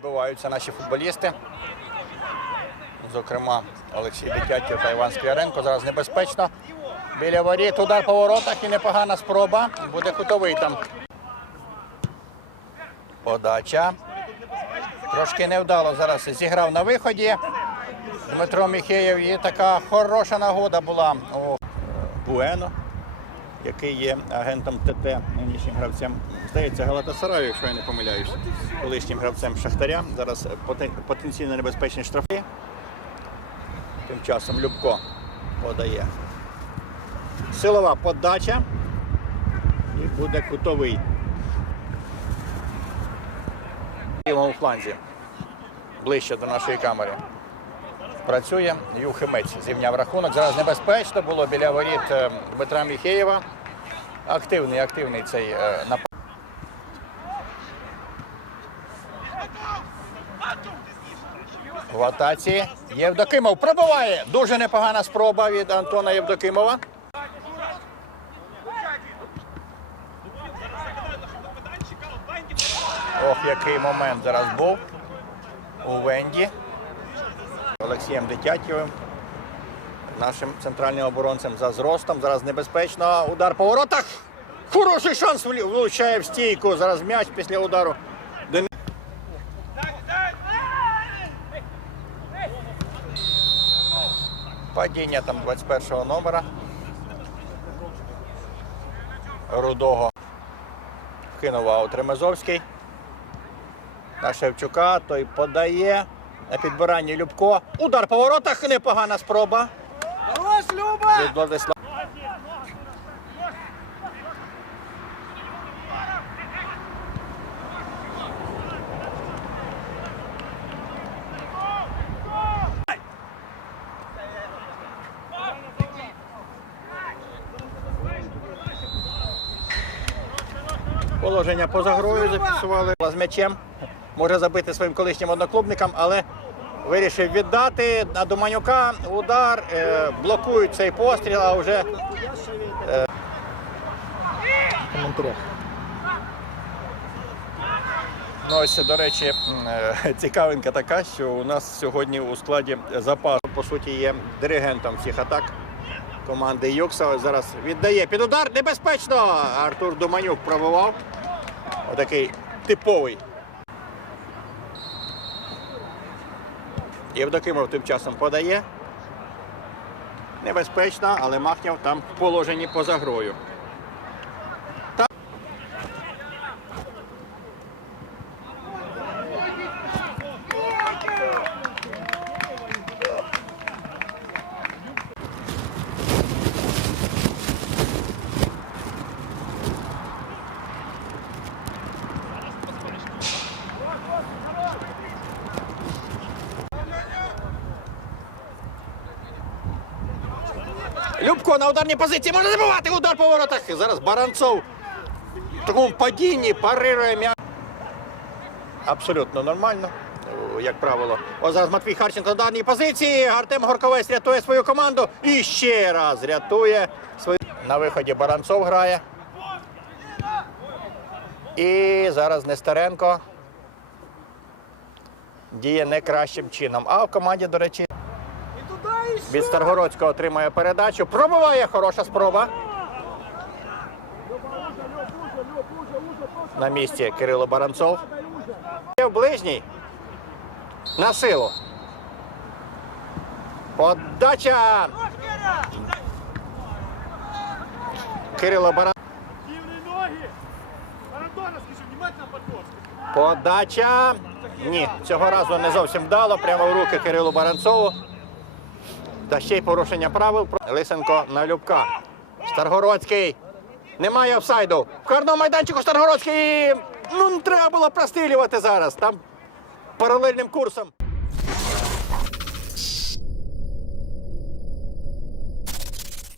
Відбиваються наші футболісти. Зокрема, Олексій Дитятів та Іван Сквяренко. Зараз небезпечно. Біля воріт удар по воротах і непогана спроба. Буде кутовий там. Подача. Трошки невдало зараз зіграв на виході. Дмитро Міхеєв. І така хороша нагода була у Буено, який є агентом ТТ, нинішнім гравцем. Здається, Галатасараю, якщо я не помиляюсь, колишнім гравцем Шахтаря. Зараз потенційно небезпечні штрафи. Тим часом Любко подає. Силова подача. І буде кутовий. Лівому фланзі. Ближче до нашої камери. Працює Юхимець. Зівняв рахунок. Зараз небезпечно було біля воріт е, Дмитра Міхеєва. Активний, активний цей е, напад. В атаці Євдокимов пробиває. Дуже непогана спроба від Антона Євдокимова. Ох, який момент зараз був у Венді. Олексієм Дитятєвим, нашим центральним оборонцем за зростом. Зараз небезпечно. Удар по воротах. Хороший шанс влучає в стійку. Зараз м'яч після удару. Падіння там 21-го номера. Рудого. Кинув аут Ремезовський. На Шевчука, той подає. На підбиранні Любко. Удар по воротах. Непогана спроба. Хорош, Люба! Положення поза грою зафіксували з м'ячем. Може забити своїм колишнім одноклубникам, але вирішив віддати на Доманюка удар. е, блокують цей постріл, а вже коментарях. Ну, ось, до речі, е, цікавинка така, що у нас сьогодні у складі запасу, по суті, є диригентом всіх атак команди Юкса. Ось Зараз віддає під удар. Небезпечно! Артур Думанюк пробивав. Отакий типовий. Євдокимов тим часом подає. Небезпечно, але Махнєв там в положенні поза грою. Любко на ударній позиції може забивати удар по воротах. І зараз Баранцов в такому падінні парирує м'яч. Абсолютно нормально, як правило. Ось зараз Матвій Харченко на ударній позиції. Артем Горковець рятує свою команду і ще раз рятує свою. На виході Баранцов грає. І зараз Нестеренко діє не кращим чином. А в команді, до речі! Від Старгородського отримує передачу. Пробиває хороша спроба. На місці Кирило Баранцов. В ближній. На силу. Подача. Кирило Баранцов. Подача. Ні, цього разу не зовсім вдало. Прямо в руки Кирилу Баранцову. Та ще й порушення правил. Лисенко на Любка. Старгородський. Немає офсайду. В карному майданчику Старгородський. Ну, треба було прострілювати зараз. Там паралельним курсом.